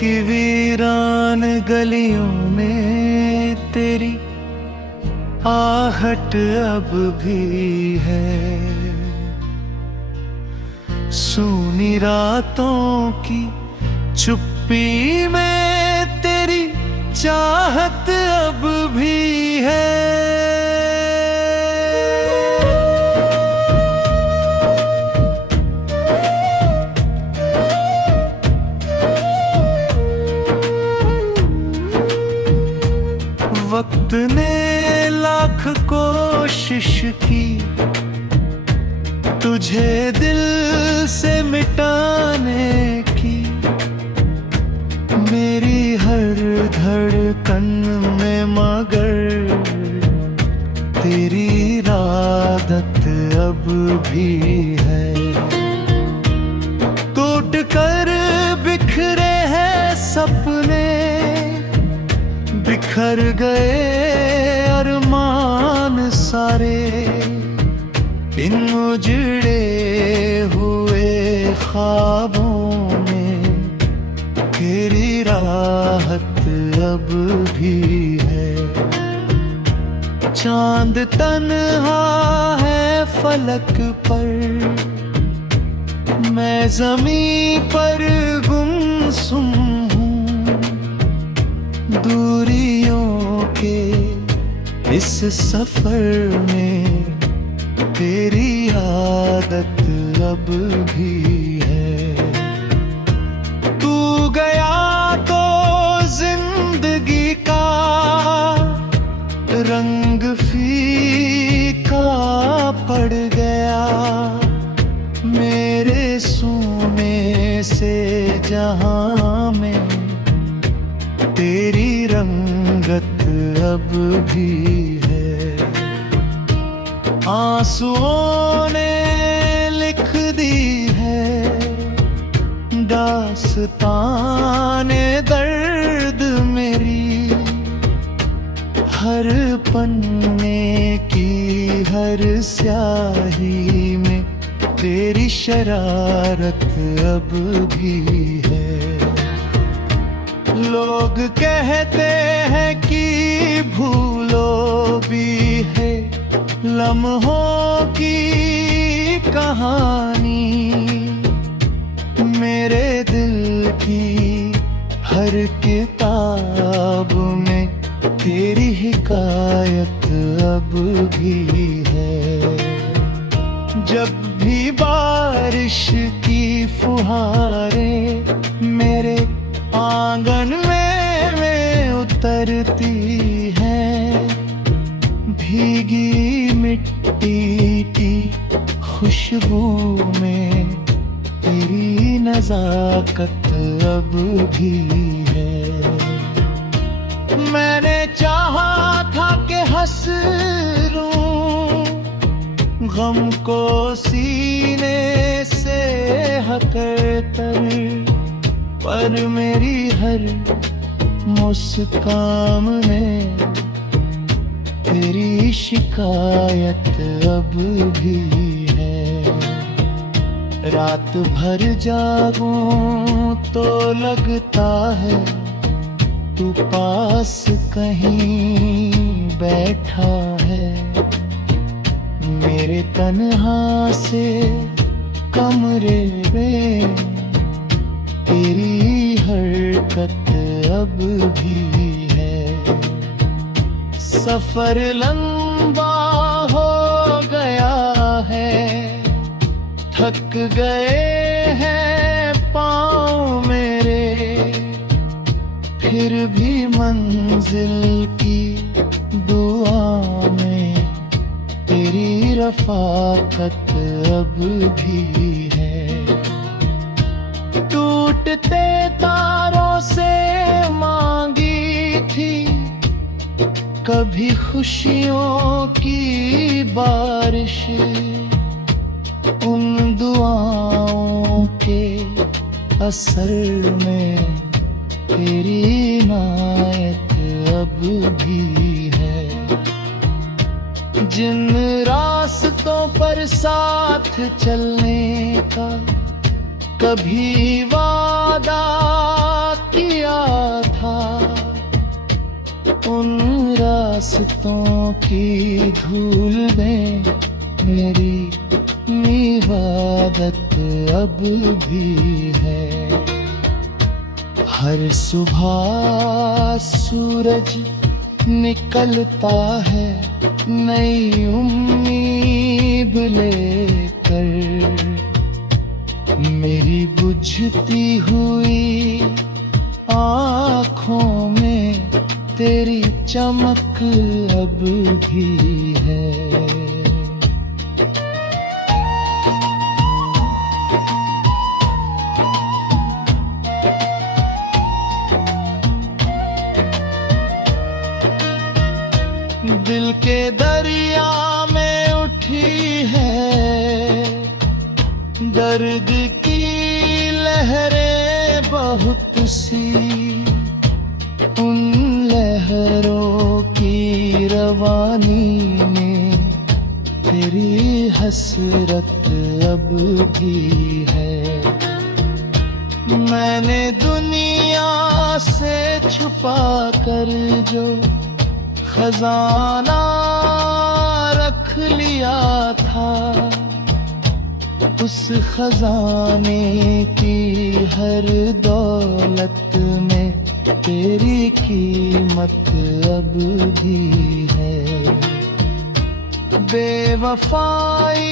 की वीरान गलियों में तेरी आहट अब भी है। सूनी रातों की चुप्पी में तेरी चाहत अब भी है। वक्त ने लाख कोशिश की तुझे दिल से मिटाने की। मेरी हर धड़कन में मगर तेरी इरादत अब भी है। टूट कर बिखरे हैं सपने, बिखर गए अरमान सारे। इन उजड़े हुए ख्वाबों में तेरी राहत अब भी है। चांद तन्हा है फलक पर, मैं ज़मीं पर गुमसुम हूँ। दूरियों के इस सफर में तेरी आदत अब भी है। तू गया तो जिंदगी का रंग फीका पड़ गया। मेरे सोने से जहां में तेरी रंगत अब भी है। आंसुओं ने लिख दी है दास्ताने दर्द मेरी। हर पन्ने की हर स्याही में तेरी शरारत अब भी है। लोग कहते हैं कि भूलो भी है लम्हों की कहानी। मेरे दिल की हर किताब में तेरी हिकायत अब भी है। जब भी बारिश की फुहारें मेरे आंगन में उतरती हैं, भीगी मिट्टी की खुशबू में तेरी नजाकत अब भी है। मैंने चाहा था कि हंस लूं, गम को सीने से हकर कर, पर मेरी हर मुस्कान में तेरी शिकायत अब भी है। रात भर जागूं तो लगता है तू पास कहीं बैठा है। मेरे तन्हा से कमरे में तेरी हरकत अब भी है। सफर लंबा हो गया है, थक गए हैं पाँव मेरे। फिर भी मंजिल की दुआ में तेरी रफ़ाकत अब भी है। टूटते तारों से मांगी थी कभी खुशियों की बारिश। उन दुआओं के असर में तेरी इनायत अब भी है। जिन रास्तों पर साथ चलने का कभी वादा किया था, उन रास्तों की धूल में मेरी इबादत अब भी है। हर सुबह सूरज निकलता है नई उम्मीद लेकर, मेरी बुझती हुई आँखों में तेरी चमक अब भी है। दिल के दरिया में उठी है दर्द की लहरें बहुत सी, उन लहरों की रवानी में तेरी हसरत अब भी है। मैंने दुनिया से छुपा कर जो खजाना रख लिया था, उस खजाने की हर दौलत में तेरी कीमत अब भी है। बेवफाई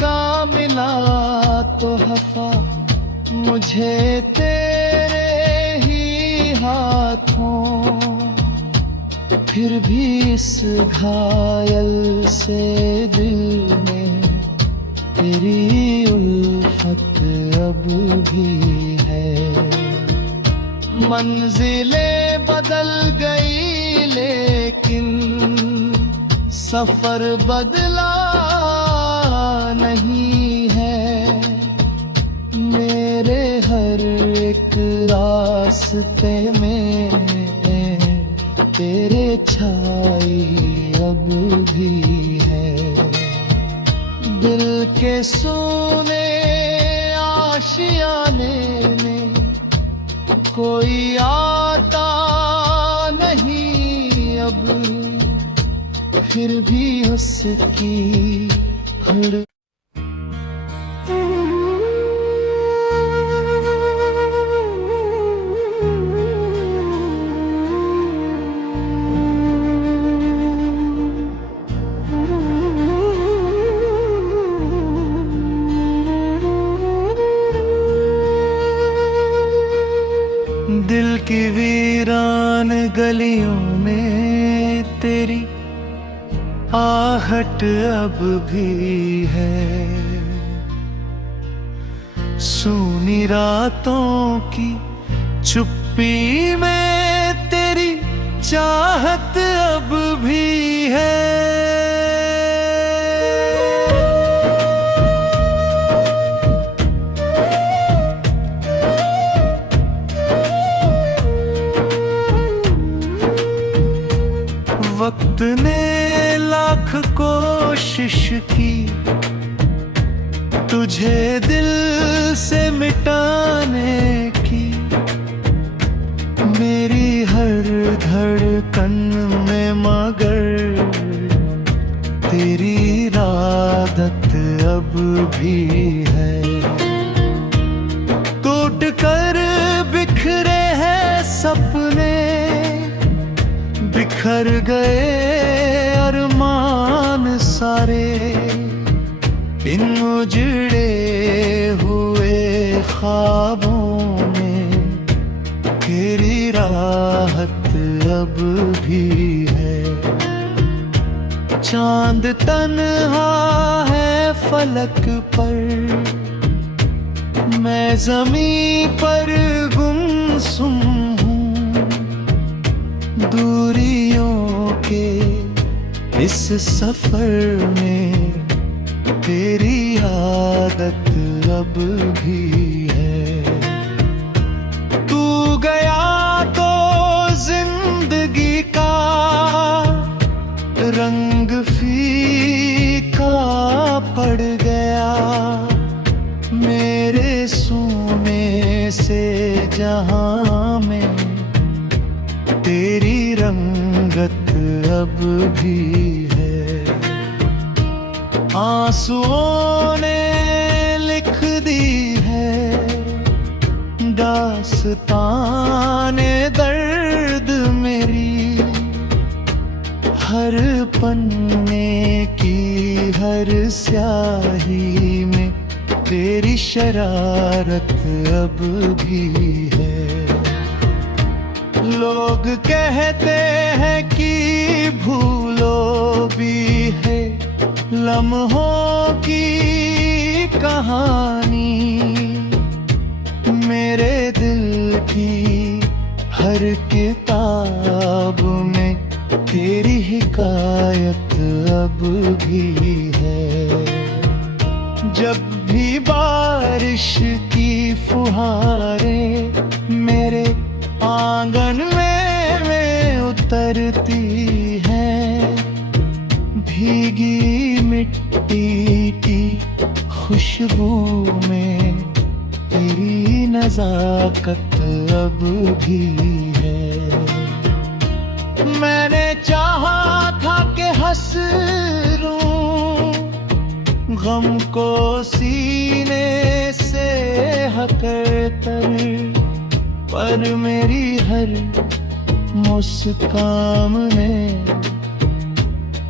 का मिला तो हफ़ा मुझे तेरे ही हाथों, फिर भी इस घायल से दिल में तेरी उल्फत अब भी है। मंजिलें बदल गई लेकिन सफर बदला नहीं है। मेरे हर एक रास्ते में तेरे छाई अब भी है। दिल के सूने आशियाने में कोई आता नहीं अब, फिर भी उसकी धड़कन दिल की वीरान गलियों में तेरी आहट अब भी है। सूनी रातों की चुप्पी में तेरी चाहत अब भी है। वक्त ने लाख कोशिश की तुझे दिल से मिटाने की, मेरी हर धड़कन में मगर तेरी इरादत अब भी है। टूट कर बिखरे हैं सपने, बिखर गए अरमान सारे, इन उजड़े हुए ख्वाबों में तेरी राहत अब भी है। चांद तन्हा है फलक पर, मैं ज़मीं पर गुमसुम हूँ। दूरियों के इस सफर में तेरी आदत अब भी है। तू गया तो जिंदगी का रंग फीका पड़ गया, मेरे जहां में तेरी रंगत अब भी है। आंसुओं ने लिख दी है दास्ताने दर्द मेरी, हर पन्ने की हर स्याही में तेरी शरारत अब भी है। लोग कहते हैं कि भूलो भी है लम्हों की कहानी, मेरे दिल की हर किताब में तेरी हिकायत अब भी है। जब भी बारिश की फुहारें मेरे आंगन में उतरती हैं, भीगी मिट्टी की खुशबू में तेरी नजाकत अब भी है। मैंने चाहा था कि हंस लूं गम को सीने से हकरकर, पर मेरी हर मुस्कान में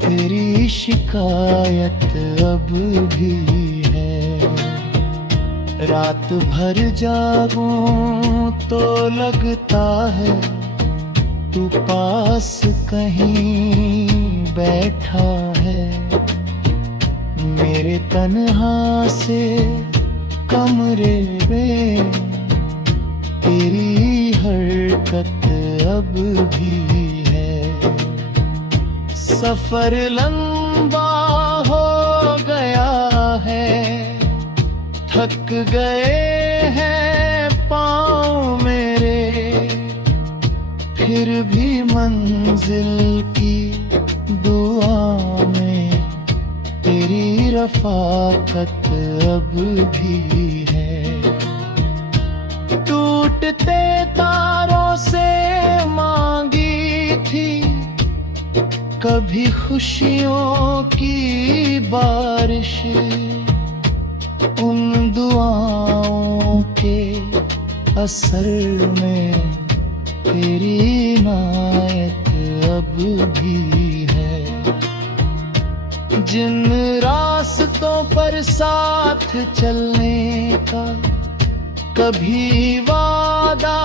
तेरी शिकायत अब भी है। रात भर जागूं तो लगता है तू पास कहीं बैठा है, मेरे तन्हा से कमरे में तेरी हरकत अब भी है। सफर लंबा हो गया है, थक गए हैं पाँव मेरे, फिर भी मंजिल की दुआ में तेरी रफ़ाकत अब भी है। टूटते तारों से मांगी थी कभी खुशियों की बारिश, उन दुआओं के असर में तेरी इनायत अब भी है। जिन रास्तों पर साथ चलने का कभी वादा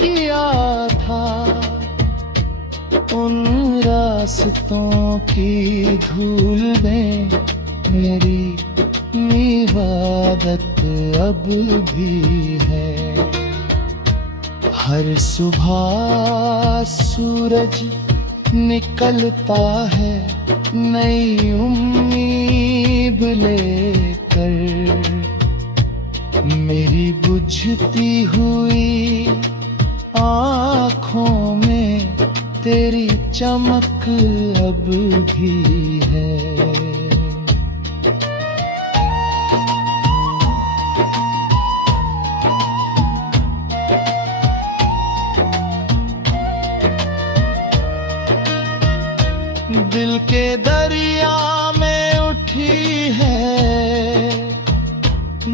किया था, उन रास्तों की धूल में मेरी इबादत अब भी है। हर सुबह सूरज निकलता है नई उम्मीद लेकर, मेरी बुझती हुई आँखों में तेरी चमक अब भी है। दिल के दरिया में उठी है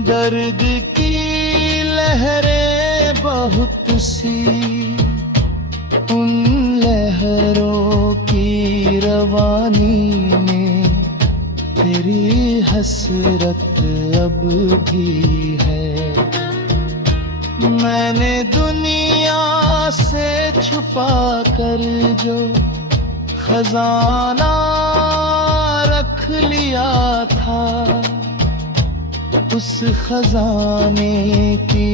दर्द की लहरें बहुत सी, उन लहरों की रवानी में तेरी हसरत अब भी है। मैंने दुनिया से छुपा कर जो खजाना रख लिया था, उस खजाने की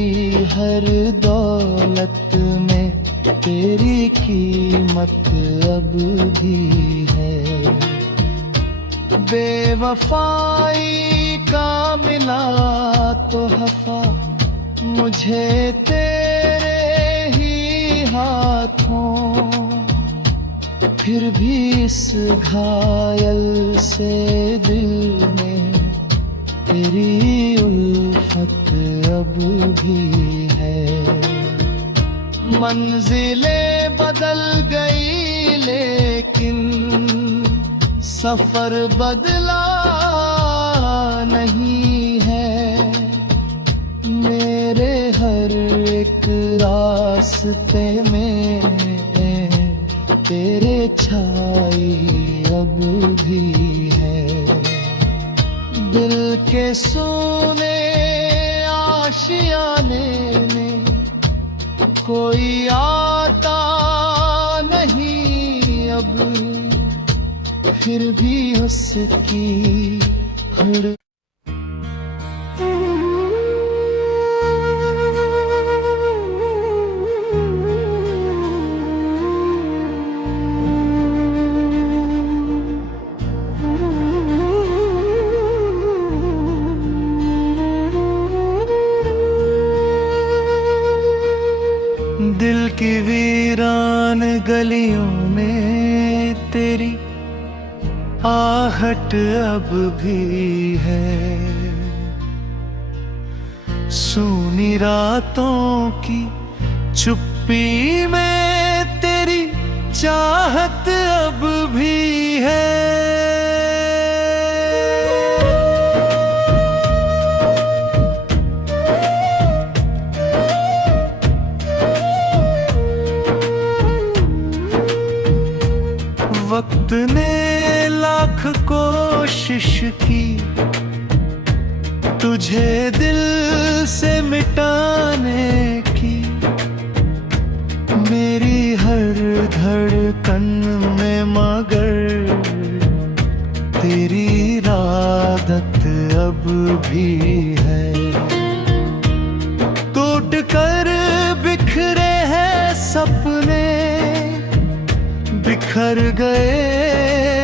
हर दौलत में तेरी कीमत अब भी है। बेवफाई का मिला तो हफा मुझे तेरे ही हाथों, फिर भी इस घायल से दिल में तेरी उल्फत अब भी है। सफर बदला नहीं है, मेरे हर एक रास्ते में तेरे छाई अब भी है। दिल के सोने आशियाने में कोई आता नहीं अब, फिर भी उसकी हुड़ दिल की वीरान गलियों में तेरी आहट अब भी है। सूनी रातों की चुप्पी में तेरी चाहत अब भी है। वक्त ने लाख कोशिश की तुझे दिल से मिटाने की, मेरी हर धड़कन में मगर तेरी इरादत अब भी है। टूट कर बिखरे हैं सपने, बिखर गए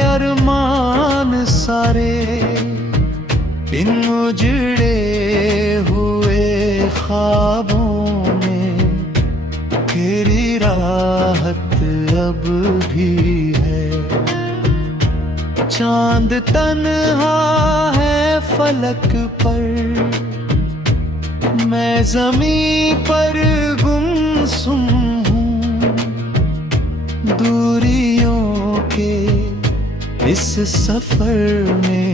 अरमान सारे, इन उजड़े हुए ख्वाबों में तेरी राहत अब भी है। चांद तन्हा है फलक पर, मैं ज़मीं पर गुमसुम हूँ। दूरियों के इस सफर में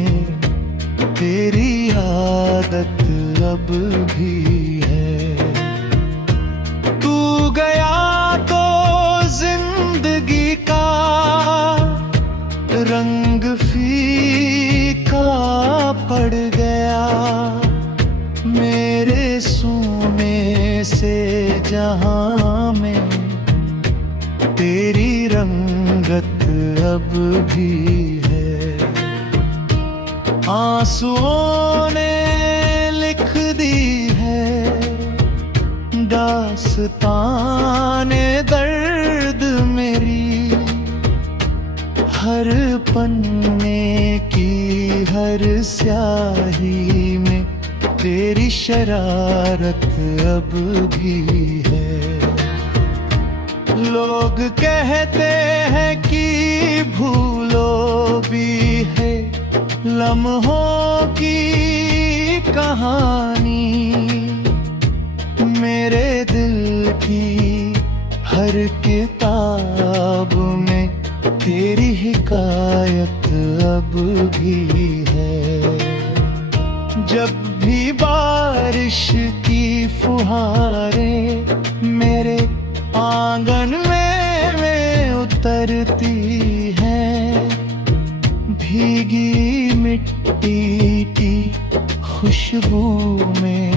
तेरी आदत अब भी है। तू गया तो जिंदगी का रंग फीका पड़ गया, मेरे सोने से जहां में तेरी रंगत अब भी है। आंसुओं ने लिख दी है दास्ताने दर्द मेरी, हर पन्ने की हर स्याही में तेरी शरारत अब भी है। लोग कहते हैं कि भूलो भी है लम्हों की कहानी, मेरे दिल की हर किताब में तेरी हिकायत अब भी है। जब भी बारिश की फुहारें मेरे आंगन में उतरती हैं, भीगी मिट्टी की खुशबू में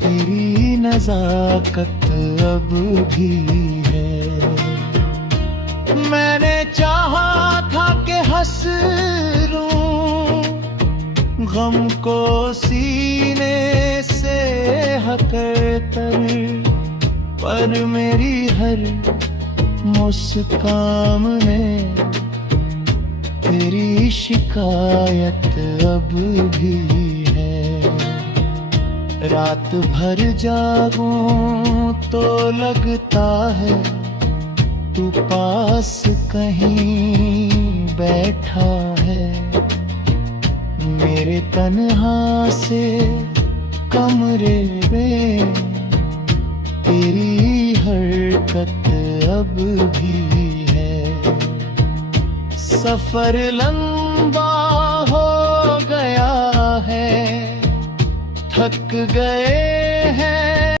तेरी नजाकत अब भी है। मैंने चाहा था कि हंस लूं, गम को सीने से हकर कर, पर मेरी हर मुस्कान में तेरी शिकायत अब भी है। रात भर जागूं तो लगता है तू पास कहीं बैठा है, मेरे तन्हा से कमरे में तेरी हरकत अब भी है। सफर लंबा हो गया है, थक गए